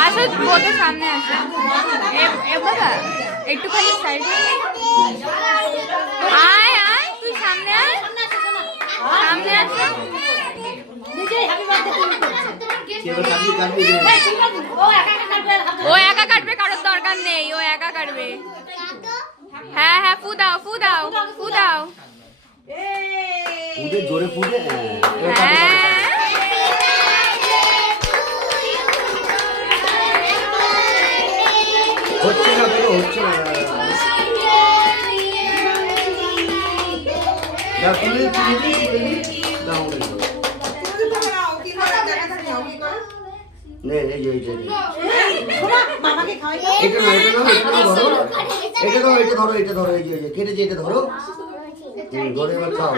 আসো বোধের সামনে আসো একটুখানি সাইড আয় আয় তুই সামনে আয় সামনে আসো ও একা কাটবে কারোর দরকার নেই ও একা কাটবে হ্যাঁ হ্যাঁ ফু দাও ফু দাও ফু দাও জোরে ফুটে হচ্ছে না কেন হচ্ছে না এটা ধরো এটা ধরো এটা ধরো এই যে কেটেছে এটা ধরো ধরে এবার খাও